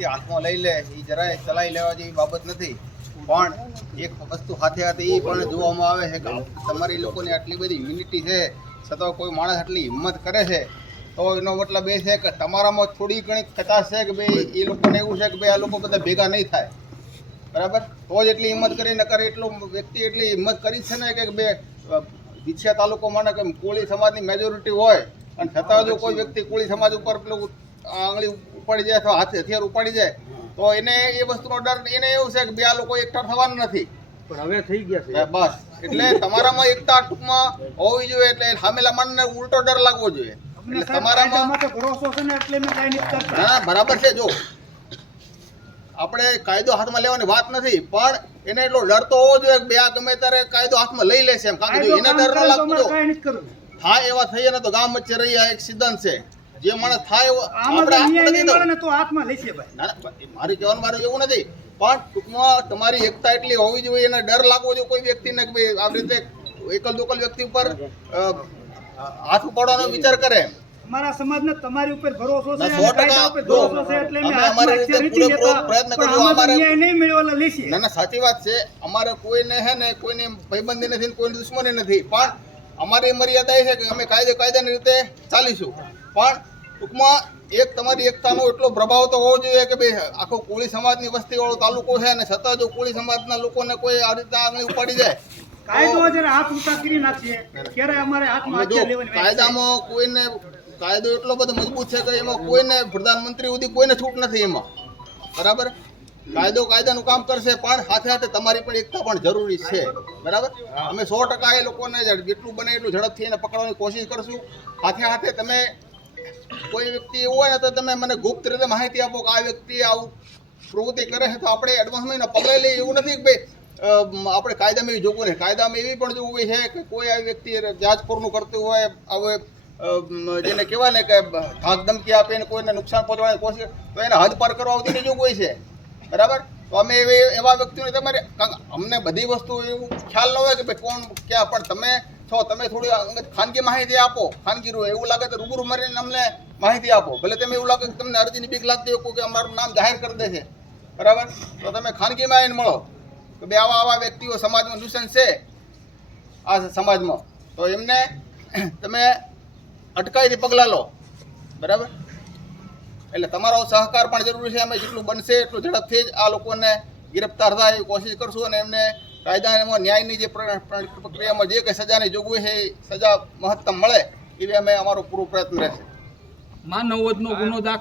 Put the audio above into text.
વ્યક્તિ હાથમાં લઈ લે એ જરાય ચલાવી લેવા જેવી બાબત નથી. પણ એક વસ્તુ હાથે હાથે એ પણ જોવામાં આવે છે કે તમારી લોકોની આટલી બધી ઇમ્યુનિટી છે, છતાં કોઈ માણસ આટલી હિંમત કરે છે, તો એનો મતલબ એ છે કે તમારામાં થોડી ઘણી કચાશ છે કે ભાઈ એ લોકોને એવું છે કે ભાઈ આ લોકો બધા ભેગા નહીં થાય, બરાબર? તો જ એટલી હિંમત કરી ન કરે એટલો વ્યક્તિ એટલી હિંમત કરી છે ને કે બે વિછિયા તાલુકોમાં કે કોળી સમાજની મેજોરિટી હોય અને છતાં જો કોઈ વ્યક્તિ કોળી સમાજ ઉપર પેલું આંગળી ઉપાડી જાય અથવા હાથે હથિયાર ઉપાડી જાય તો એને એ વસ્તુનો ડર એને એવું છે કે બે આ લોકો એકઠા થવાના નથી. પણ હવે થઈ ગયા છે બસ એટલે તમારામાં એકતા ટૂંકમાં હોવી જોઈએ, એટલે સામેલા માણસને ઉલટો ડર લાગવો જોઈએ. એટલે તમારામાં ભરોસો છે ને એટલે મેં કાંઈ નથી કરતા. હા બરાબર છે. જો આપણે કાયદો હાથમાં લેવાની વાત નથી, પણ એને એટલો ડર તો હોવો જોઈએ કે બે આ ગમે ત્યારે કાયદો હાથમાં લઈ લેશે એમ. કારણ કે જો એના ડર ન લાગતો થાય એવા થઈએ ને તો ગામ વચ્ચે રહી આ એક સિદ્ધાંત છે. જે માણસ થાય આપણે હાથમાં લેશે ભાઈ. ના મારી કહેવાનું મારું એવું નથી, પણ ટૂંકમાં તમારી એકતા એટલી હોવી જોઈએ, એને ડર લાગવો જોઈએ કોઈ વ્યક્તિને કે ભાઈ આવી રીતે એકલ દોકલ વ્યક્તિ ઉપર હાથ ઉપાડવાનો વિચાર કરે. અમારા સમાજને તમારી ઉપર ભરોસો છે, 100% ભરોસો છે એટલે મેં અમારી રીતે પૂરેપૂરો પ્રયત્ન કરજો. અમારે નહીં મેળવેલા લેશે. ના સાચી વાત છે. અમારે કોઈને હે ને કોઈની ભાઈબંધી નથી, કોઈની દુશ્મની નથી, પણ અમારી મર્યાદા એ છે કે અમે કાયદાની રીતે ચાલીશું. પણ ટૂંકમાં એક તમારી એકતાનો એટલો પ્રભાવ તો હોવો જોઈએ કે ભાઈ આખો કોળી સમાજની વસ્તીવાળો તાલુકો છે અને છતાં જો કોળી સમાજના લોકોને કોઈ આ રીતે આંગળી ઉપાડી જાય, કાયદો જરા હાથ ઊંચા કરી નાખીએ ત્યારે અમારે હાથમાં હથિયાર લેવાની કાયદામાં કોઈને કાયદો એટલો બધો મજબૂત છે કે એમાં કોઈને પ્રધાનમંત્રી સુધી કોઈને છૂટ નથી એમાં, બરાબર? કાયદો કાયદાનું કામ કરશે, પણ સાથે સાથે તમારી પણ એકતા પણ જરૂરી છે, બરાબર? અમે 100% એ લોકોને જેટલું બને એટલું ઝડપથી એને પકડવાની કોશિશ કરશું. સાથે સાથે તમે કોઈ વ્યક્તિ એવું હોય ને તો તમે મને ગુપ્ત રીતે માહિતી આપો કે આ વ્યક્તિ આવું પ્રવૃત્તિ કરે છે, તો આપણે એડવાન્સમાં પગલાં લઈએ. એવું નથી કે ભાઈ આપણે કાયદામાં એવી જોગવું નહીં, કાયદામાં એવી પણ જોગવાઈ છે કે કોઈ આવી વ્યક્તિ વ્યાજખોરનું કરતું હોય, હવે જેને કહેવાય ને કે ધાક ધમકી આપીને કોઈને નુકસાન પહોંચવાની કોશિશ, તો એને હદ પાર કરવા આવતીની જોગવાઈ છે, બરાબર? તો અમે એવા વ્યક્તિઓને તમારે અમને બધી વસ્તુ એવું ખ્યાલ ન હોય કે ભાઈ કોણ ક્યાં, પણ તમે છો, તમે થોડી ખાનગી માહિતી આપો. ખાનગી એવું લાગે તો રૂબરૂ મરીને અમને માહિતી આપો. ભલે તમે એવું લાગે કે તમને અરજીની બીક લાગતી હોય કે અમારું નામ જાહેર કરી દે છે, બરાબર? તો તમે ખાનગીમાં આવીને મળો કે ભાઈ આવા વ્યક્તિઓ સમાજમાં ન્યુસન્સ છે આ સમાજમાં, તો એમને તમે અટકાવીથી પગલાં લો, બરાબર? એટલે તમારો સહકાર પણ જરૂરી છે. અમે જેટલું બનશે એટલું ઝડપથી જ આ લોકોને ગિરફ્તાર થાય એવી કોશિશ કરશું અને એમને કાયદામાં ન્યાયની જે પ્રક્રિયામાં જે કંઈ સજાની જોગવાઈ છે એ સજા મહત્તમ મળે એવી અમે અમારો પૂરો પ્રયત્ન રહેશે. માનવ વધનો ગુનો દાખલ